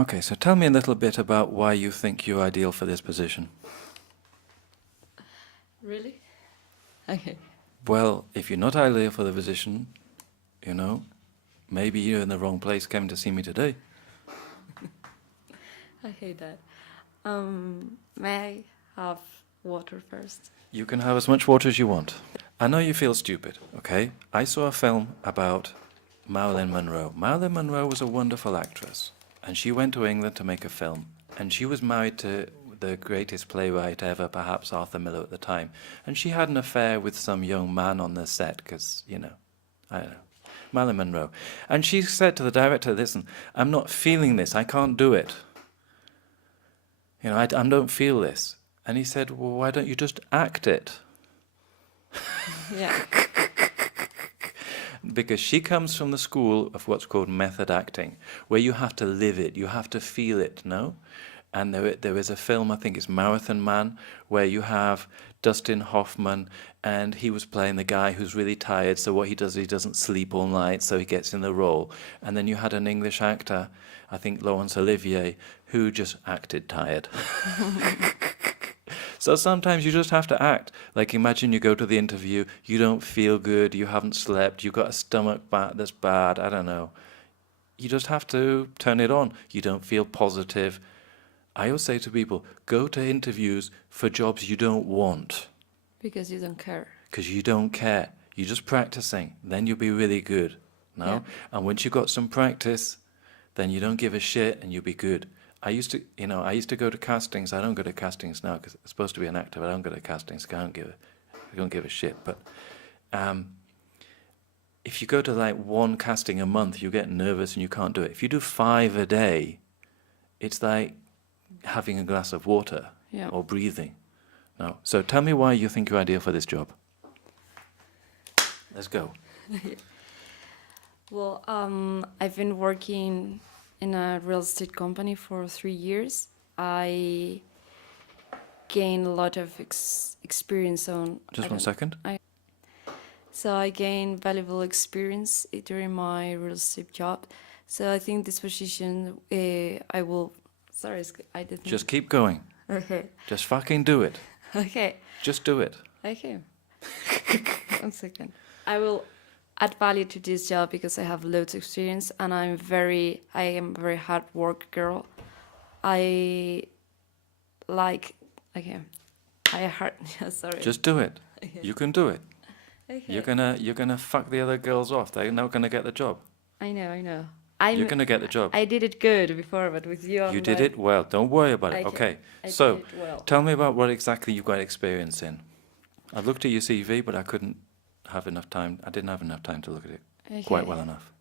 Okay, so tell me a little bit about why you think you're ideal for this position. Really? Okay. Well, if you're not ideal for the position, maybe you're in the wrong place coming to see me today. I hate that. May I have water first? You can have as much water as you want. I know you feel stupid, okay? I saw a film about Marilyn Monroe. Marilyn Monroe was a wonderful actress, and she went to England to make a film, and she was married to the greatest playwright ever, perhaps Arthur Miller at the time, and she had an affair with some young man on the set, because, I don't know, Marilyn Monroe. And she said to the director, listen, I'm not feeling this, I can't do it. I don't feel this. And he said, well, why don't you just act it? Yeah. Because she comes from the school of what's called method acting, where you have to live it, you have to feel it, no? And there is a film, I think it's Marathon Man, where you have Dustin Hoffman, and he was playing the guy who's really tired, so what he does, he doesn't sleep all night, so he gets in the role. And then you had an English actor, I think Laurence Olivier, who just acted tired. So sometimes you just have to act. Like imagine you go to the interview, you don't feel good, you haven't slept, you've got a stomach that's bad, I don't know. You just have to turn it on. You don't feel positive. I always say to people, go to interviews for jobs you don't want. Because you don't care. Because you don't care. You're just practicing. Then you'll be really good. No? Yeah. And once you've got some practice, then you don't give a shit and you'll be good. I used to go to castings. I don't go to castings now because I'm supposed to be an actor, but I don't go to castings because I don't give a shit. But if you go to like one casting a month, you get nervous and you can't do it. If you do 5 a day, it's like having a glass of water or breathing. No. So tell me why you think you're ideal for this job. Let's go. Well, I've been working in a real estate company for 3 years. I gained a lot of experience on... Just 1 second. So I gained valuable experience during my real estate job. So I think this position, I will... Sorry, I didn't... Just keep going. Okay. Just fucking do it. Okay. Just do it. Okay. 1 second. I will add value to this job because I have loads of experience and I am a very hard work girl. Sorry. Just do it. Okay. You can do it. Okay. You're gonna fuck the other girls off. They're not gonna get the job. I know. You're gonna get the job. I did it good before, but with you, You did it well. Don't worry about it. Okay. So, did it well. tell me about what exactly you've got experience in. I looked at your CV, but I didn't have enough time to look at it quite well enough.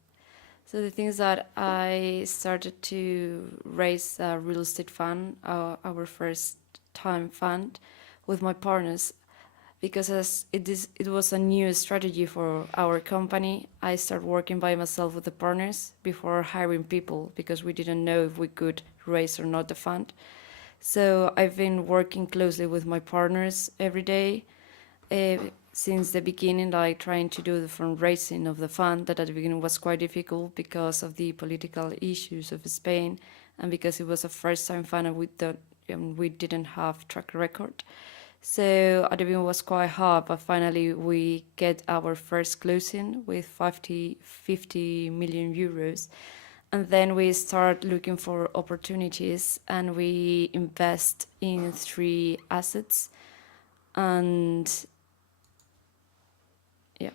So the thing is that I started to raise a real estate fund, our first time fund, with my partners, because as it was a new strategy for our company. I started working by myself with the partners before hiring people because we didn't know if we could raise or not the fund. So I've been working closely with my partners every day since the beginning, like trying to do the fundraising of the fund. That at the beginning was quite difficult because of the political issues of Spain and because it was a first-time fund and we didn't have track record. So at the beginning it was quite hard, but finally we get our first closing with 50 million euros. And then we start looking for opportunities and we invest in 3 assets. And yeah.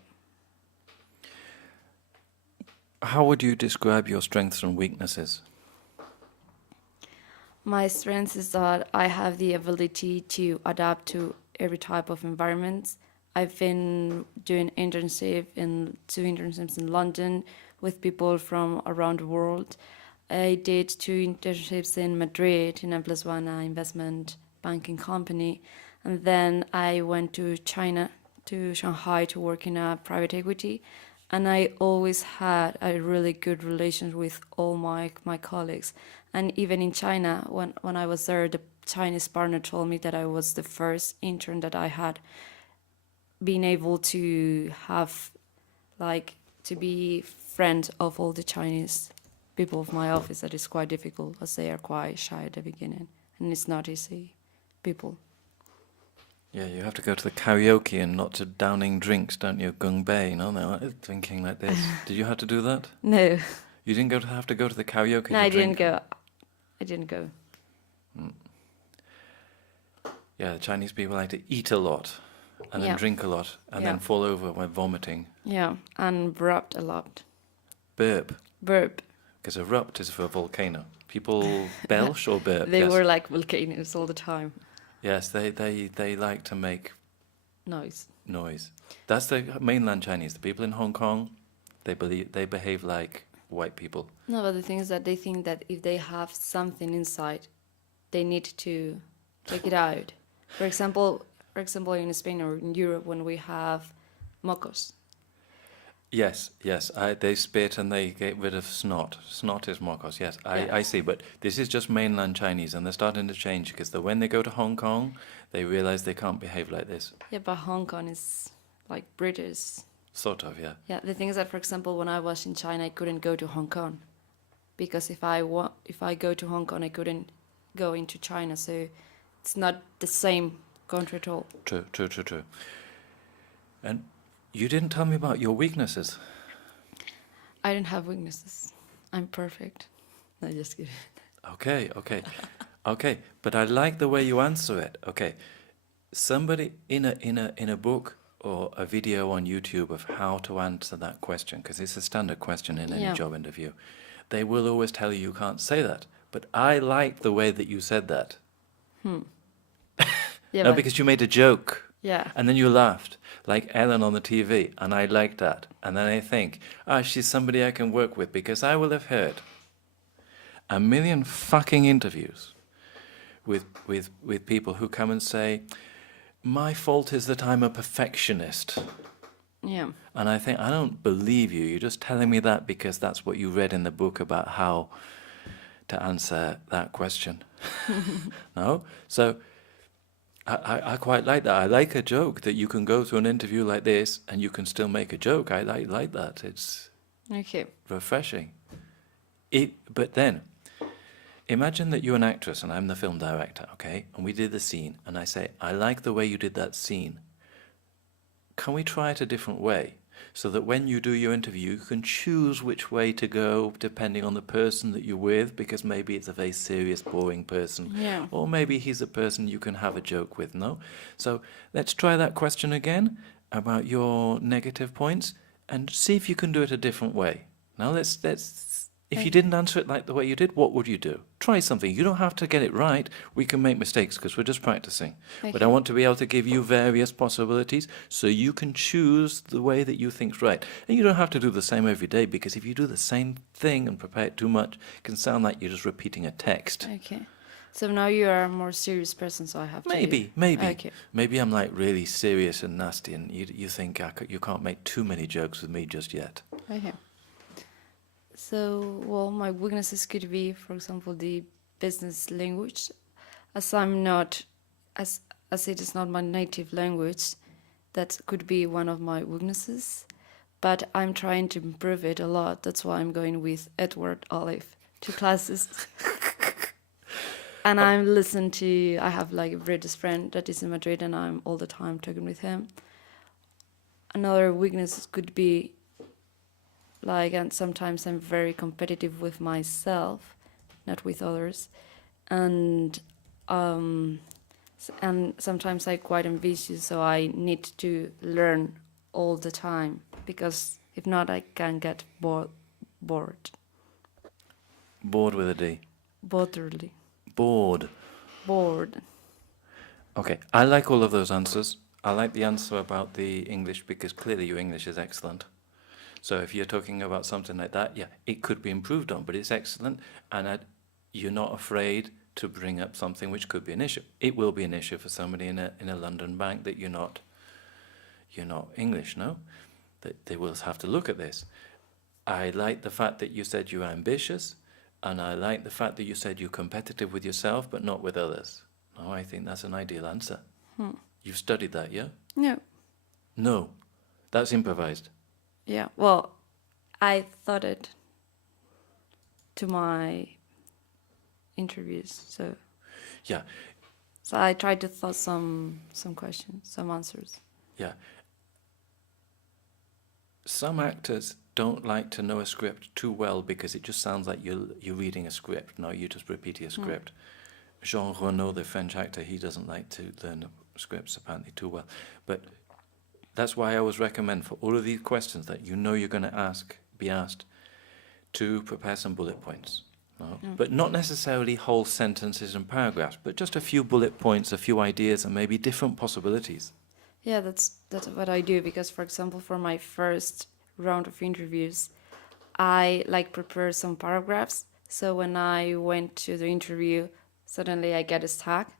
How would you describe your strengths and weaknesses? My strength is that I have the ability to adapt to every type of environment. I've been doing 2 internships in London with people from around the world. I did 2 internships in Madrid in empleados, investment banking company. And then I went to China, to Shanghai, to work in a private equity. And I always had a really good relation with all my colleagues. And even in China, when I was there, the Chinese partner told me that I was the first intern that I had been able to have, to be friend of all the Chinese people of my office that is quite difficult, as they are quite shy at the beginning, and it's not easy. People. Yeah, you have to go to the karaoke and not to downing drinks, don't you? Gung Bei, no, they're drinking like this. Did you have to do that? No, You didn't have to go to the karaoke no, to I drink? didn't go. I didn't go. Yeah, the Chinese people like to eat a lot and then Yeah. drink a lot and Yeah. then fall over when vomiting. Yeah, and erupt a lot. Burp, Burp. because erupt is for volcano. People belch or burp? They Yes. were like volcanoes all the time. Yes, they like to make Noise. noise. That's the mainland Chinese. The people in Hong Kong, they behave like white people. No, but the thing is that they think that if they have something inside, they need to take it out. For example, in Spain or in Europe, when we have mocos. Yes, they spit and they get rid of snot. Snot is mocos, yes, I see. But this is just mainland Chinese, and they're starting to change because when they go to Hong Kong, they realize they can't behave like this. Yeah, but Hong Kong is like British. Sort of, yeah. Yeah, the thing is that, for example, when I was in China, I couldn't go to Hong Kong because if I go to Hong Kong, I couldn't go into China. So it's not the same country at all. True. And you didn't tell me about your weaknesses. I don't have weaknesses. I'm perfect. No, just kidding. Okay. But I like the way you answer it. Okay, somebody in a book or a video on YouTube of how to answer that question, because it's a standard question in any Yeah. job interview, they will always tell you can't say that. But I like the way that you said that. Yeah, No, but- because you made a joke. yeah. And then you laughed, like Ellen on the TV, and I like that. And then I think, she's somebody I can work with, because I will have heard a million fucking interviews with people who come and say, my fault is that I'm a perfectionist. Yeah. And I think, I don't believe you. You're just telling me that because that's what you read in the book about how to answer that question. No? So I quite like that. I like a joke that you can go to an interview like this and you can still make a joke. I like that. It's Okay. refreshing. But then, imagine that you're an actress and I'm the film director, okay? And we did the scene, and I say, I like the way you did that scene. Can we try it a different way? So that when you do your interview, you can choose which way to go depending on the person that you're with, because maybe it's a very serious, boring person. Yeah. Or maybe he's a person you can have a joke with, no? So let's try that question again about your negative points and see if you can do it a different way. Now let's if you didn't answer it like the way you did, what would you do? Try something. You don't have to get it right. We can make mistakes because we're just practicing. But I want to be able to give you various possibilities so you can choose the way that you think's right. And you don't have to do the same every day, because if you do the same thing and prepare it too much, it can sound like you're just repeating a text. Okay. So now you are a more serious person, so I have to... Maybe. Okay. Maybe I'm like really serious and nasty, and you think you can't make too many jokes with me just yet. Okay. So, well, my weaknesses could be, for example, the business language, as I'm not, as it is not my native language. That could be one of my weaknesses, but I'm trying to improve it a lot. That's why I'm going with Edward Olive to classes. And I have like a British friend that is in Madrid, and I'm all the time talking with him. Another weakness could be, and sometimes I'm very competitive with myself, not with others, and sometimes I'm quite ambitious, so I need to learn all the time, because if not, I can get bored. Bored with a D. Boredly. Bored. Bored. Okay, I like all of those answers. I like the answer about the English, because clearly your English is excellent. So if you're talking about something like that, yeah, it could be improved on, but it's excellent, and you're not afraid to bring up something which could be an issue. It will be an issue for somebody in a London bank that you're not English, no? That they will have to look at this. I like the fact that you said you're ambitious, and I like the fact that you said you're competitive with yourself, but not with others. No, I think that's an ideal answer. You've studied that, yeah? No. No, that's improvised. Yeah, well, I thought it. to my interviews. So Yeah, I tried to thought some questions, some answers. yeah. Some actors don't like to know a script too well because it just sounds like you're reading a script. No, you're just repeating a script. Jean Reno, the French actor, he doesn't like to learn the scripts apparently too well. But that's why I always recommend for all of these questions that you know you're going to be asked, to prepare some bullet points. No? But not necessarily whole sentences and paragraphs, but just a few bullet points, a few ideas, and maybe different possibilities. Yeah, that's what I do, because, for example, for my first round of interviews, I prepare some paragraphs. So when I went to the interview, suddenly I get stuck.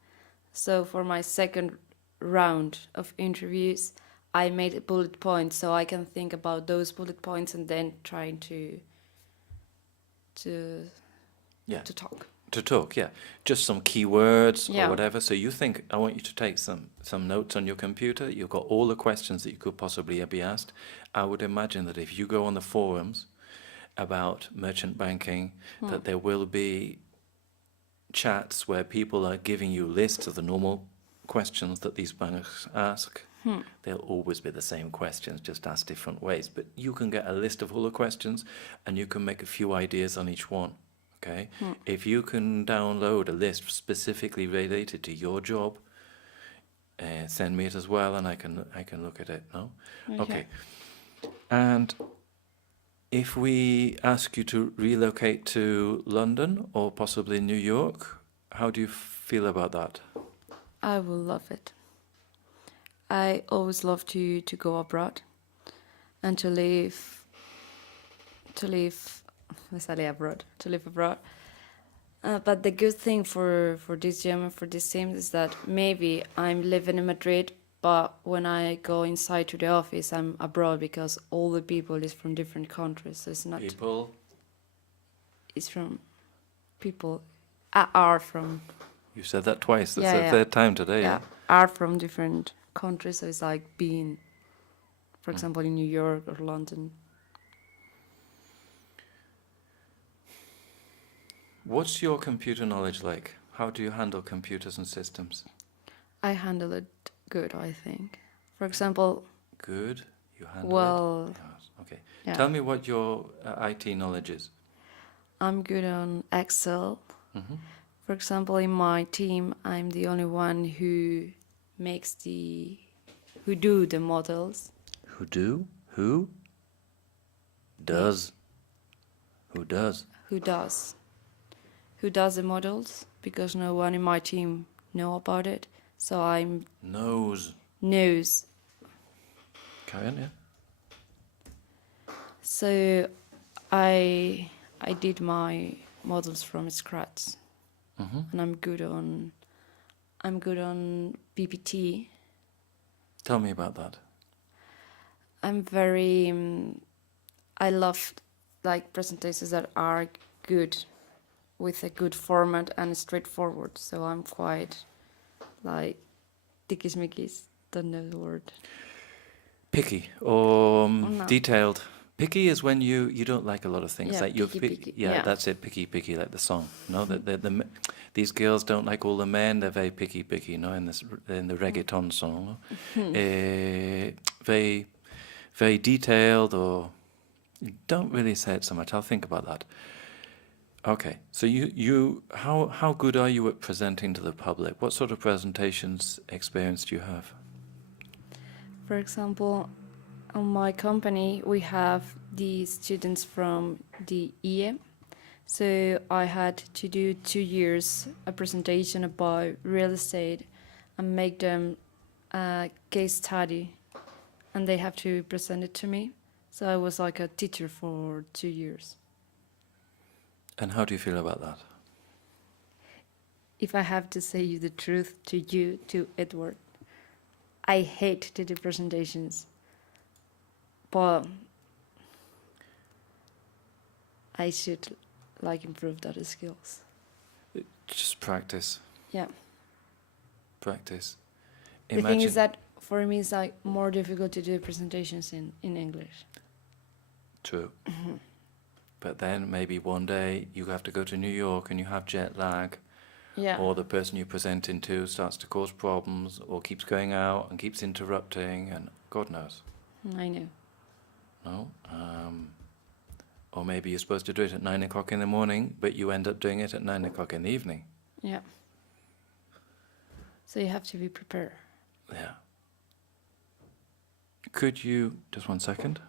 So for my second round of interviews, I made bullet points so I can think about those bullet points and then trying to talk. To talk, yeah. Just some keywords Yeah. or whatever. So you think, I want you to take some notes on your computer. You've got all the questions that you could possibly be asked. I would imagine that if you go on the forums about merchant banking, that there will be chats where people are giving you lists of the normal questions that these banks ask. They'll always be the same questions, just asked different ways. But you can get a list of all the questions and you can make a few ideas on each one. Okay? If you can download a list specifically related to your job, send me it as well, and I can look at it. No? Okay. And if we ask you to relocate to London or possibly New York, how do you feel about that? I will love it. I always love to go abroad and to live abroad. But the good thing for this German, for this team, is that maybe I'm living in Madrid, but when I go inside to the office, I'm abroad, because all the people is from different countries. So it's not People? It's from people are from. You said that twice. That's Yeah, the yeah. third time today. Yeah, are from different countries. So it's like being, for example, in New York or London. What's your computer knowledge like? How do you handle computers and systems? I handle it good, I think. For example, Good? You handle well, it? Yes. Okay. yeah. Tell me what your IT knowledge is. I'm good on Excel. Mhm. For example, in my team, I'm the only one who do the models. Who do? Who? Does? Who does? Who does the models, because no one in my team know about it. So I'm Knows. Carry on, yeah. So I did my models from scratch, and I'm good on PPT. Tell me about that. I'm very I love presentations that are good, with a good format and straightforward. So I'm quite tickismickis, don't know the word. Picky or No. detailed. Picky is when you don't like a lot of things. Yeah, like you're picky. Yeah, Yeah. that's it. Picky, like the song. No, these girls don't like all the men. They're very picky. No, in the reggaeton song. Very, very detailed, or you don't really say it so much. I'll think about that. Okay, so how good are you at presenting to the public? What sort of presentations experience do you have? For example, on my company, we have the students from the EE. So I had to do 2 years a presentation about real estate and make them a case study, and they have to present it to me. So I was like a teacher for 2 years. And how do you feel about that? If I have to say you the truth to Edward, I hate to do presentations, but I should improve that skills. Just practice. Yeah. Practice. The thing is that for me it's more difficult to do presentations in English. True. but then maybe one day you have to go to New York and you have jet lag, Yeah. or the person you're presenting to starts to cause problems, or keeps going out and keeps interrupting, and God knows. I know. No? Or maybe you're supposed to do it at 9 o'clock in the morning, but you end up doing it at 9 o'clock in the evening. Yeah. So you have to be prepared. Yeah. Could you, just one second.